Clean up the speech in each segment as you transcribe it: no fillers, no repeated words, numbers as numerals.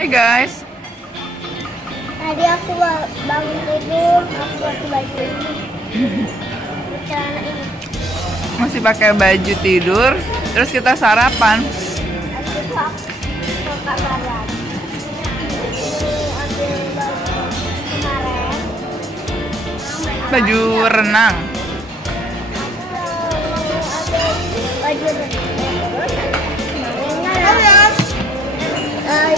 Hai guys. Tadi aku bangun tidur, aku pakai baju ini. Celana ini. Masih pakai baju tidur, terus kita sarapan. Aku tuh ke kamar lagi. Ambil baju kemarin. Baju renang. Baju renang.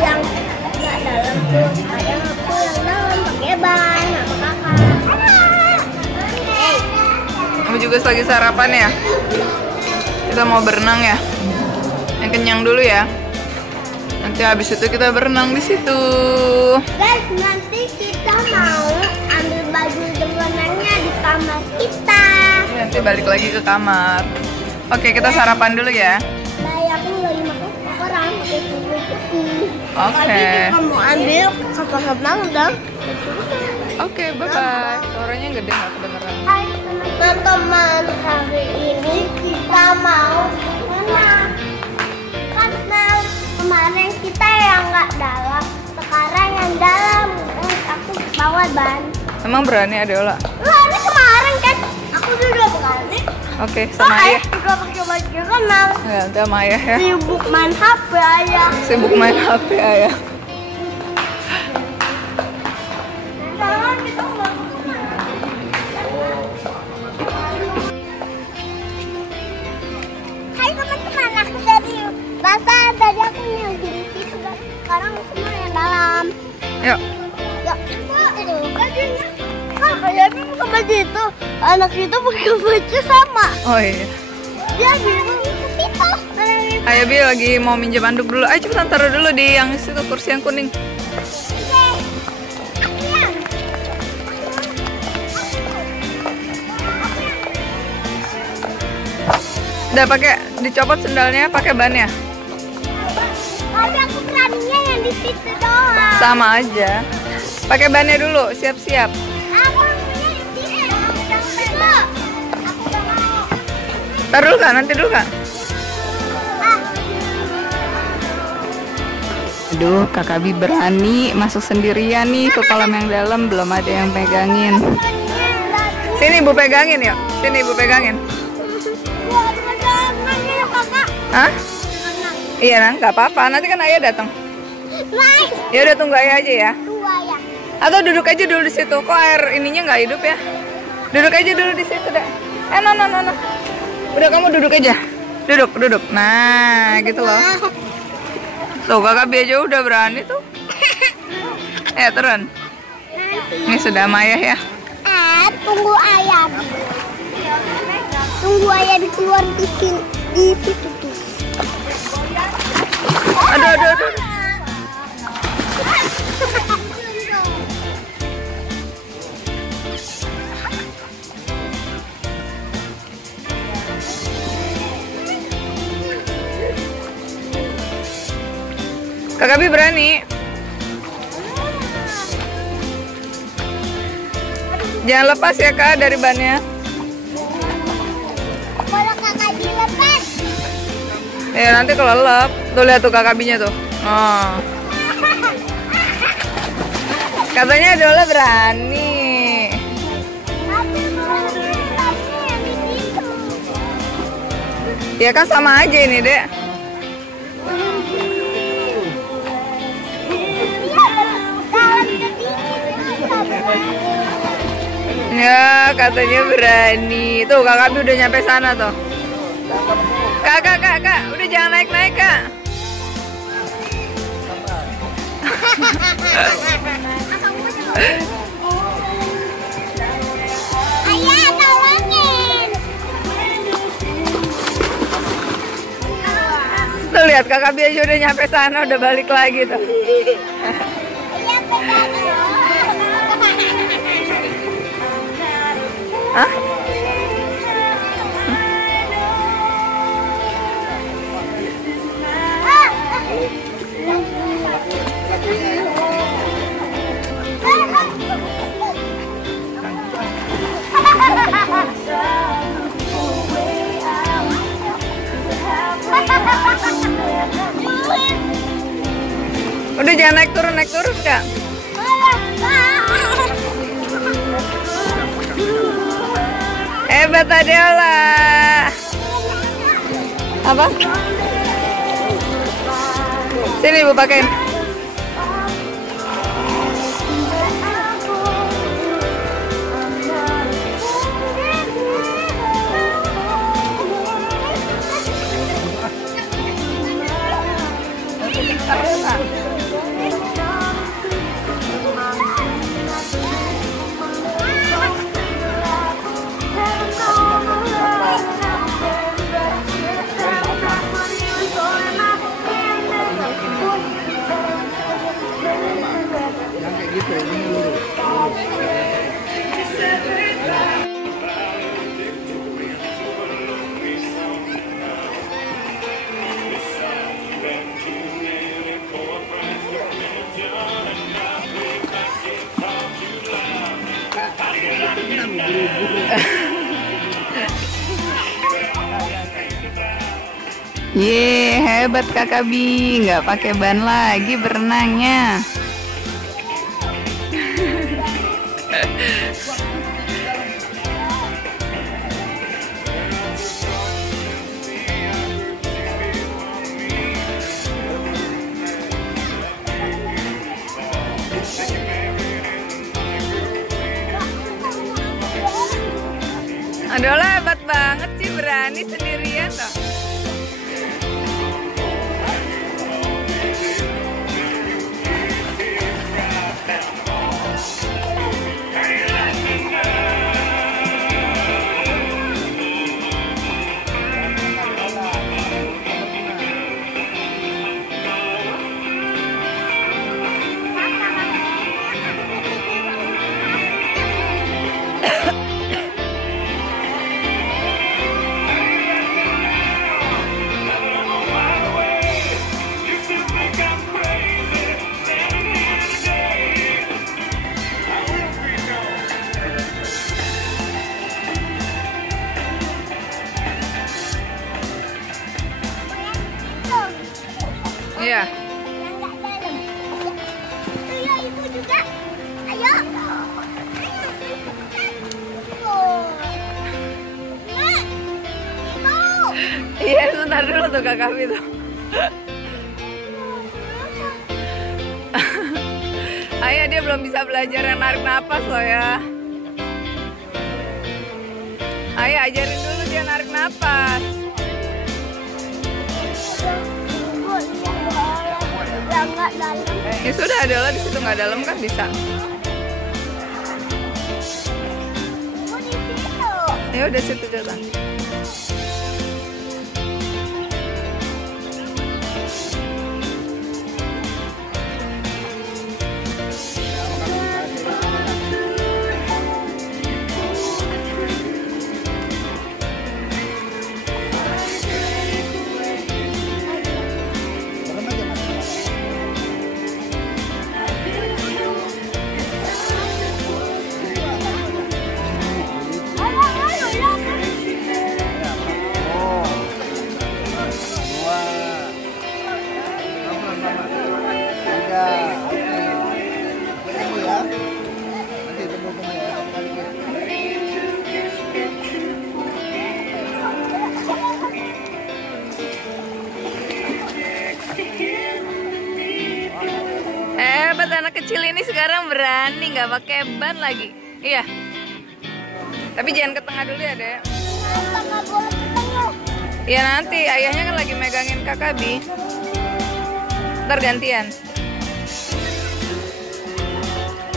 Yang nggak dalam tuh, ada aku yang dalam pakai ban sama kakak. Kamu juga lagi sarapan ya? Kita mau berenang ya? Yang kenyang dulu ya. Nanti habis itu kita berenang di situ. Guys, nanti kita mau ambil baju renangnya di kamar kita. Nanti balik lagi ke kamar. Oke, kita sarapan dulu ya. Aku lagi makan orang pakai susu putih. Oke. Kamu ambil kapal-kapal dong. Oke, bye-bye. Suaranya gede nggak kedengeran? Hai teman-teman, hari ini kita mau berenang. Karena kemarin kita yang nggak dalam, sekarang yang dalam. Aku bawa ban. Emang berani Adeola? Ini kemarin kan aku juga berani. Oke, sama ayah. Juga pakai baju renang. Ya, nanti sama ayah ya. Sibuk main HP ayah. Sibuk main HP ayah. Jangan kita nggak kemana. Hai teman-teman, aku dari basah tadi aku nyuci di situ. Sekarang semua yang dalam. Yuk. Yuk, itu bajunya. Kak, kayaknya bukan baju itu. Anak itu pakai baju sama. Oh iya. Dia bingung ke situ. Ayah Bi lagi mau minjem anduk dulu. Ayo cepetan taruh dulu di yang situ, kursi yang kuning. Udah pakai dicopot sendalnya, pakai ban ya? Tapi aku beraninya yang di situ doang. Sama aja. Pakai bannya dulu, siap-siap. Aku punya di situ. Aku gak mau. Taruh dulu Kak, nanti dulu Kak. Aduh, Kakak Bi berani masuk sendirian nih ke kolam yang dalam, belum ada yang pegangin. Sini Ibu pegangin yuk. Sini Ibu pegangin. Hah? Iya, Nang, nggak apa-apa. Nanti kan ayah datang. Ya udah tunggu ayah aja ya. Atau duduk aja dulu di situ. Kok air ininya nggak hidup ya? Duduk aja dulu di situ deh. No. Udah kamu duduk aja. Duduk. Nah, gitu loh. Tuh Kakak Bi aja udah berani tuh. Turun. Ini sudah sama ayah ya. Tunggu ayah. Tunggu ayah keluar di situ tuh. Aduh. Kakak Bi berani. Jangan lepas ya Kak dari bannya. Kalau kakak dilepas. Ya nanti kelelep. Tuh lihat tuh Kakak Binya tuh. Oh. Katanya Adeola berani. Ya kan sama aja ini Dek. Ya katanya berani. Tuh Kakak Bi udah nyampe sana tuh. Kak, udah jangan naik Kak. Ayah tolongin. Tuh lihat Kakak Bi aja udah nyampe sana, udah balik lagi tuh. Ayah pegangin. Hah? Udah jangan Bisa naik turun Kak? Hebat Adeola. Apa? Sini Ibu pakein. Ye, hebat Kakak Bi, nggak pakai ban lagi berenangnya. Adola hebat banget sih, berani sendirian loh. Iya. Iya, ibu juga. Ayo. Iya, sebentar dulu tuh Kakak Bi tuh. Ayah dia belum bisa belajar yang narik napas loh ya. Ayah ajarin dulu dia narik napas. Nggak dalam. Ya sudah, Adola di situ nggak dalam kan bisa. Ibu di situ. Ya udah situ jalan. Hebat anak kecil ini sekarang berani nggak pakai ban lagi. Iya. Tapi jangan ke tengah dulu ya, Dek. Nggak boleh ke tengah. Ya nanti ayahnya kan lagi megangin Kakak Bi. Ntar gantian.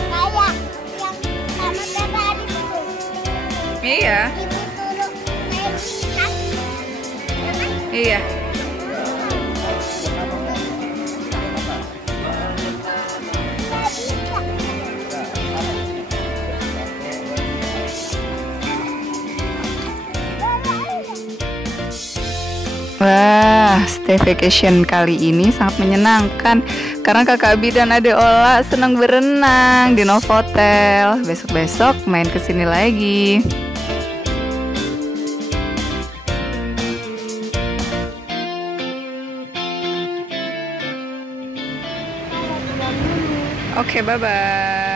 Kayak yang sama tadi itu. Iya. Ibu suruh naik kaki. Ya kan? Iya. Wah, stay vacation kali ini sangat menyenangkan karena Kakak Bi dan Adeola senang berenang di Novotel. Besok-besok main kesini lagi. Oke, bye-bye.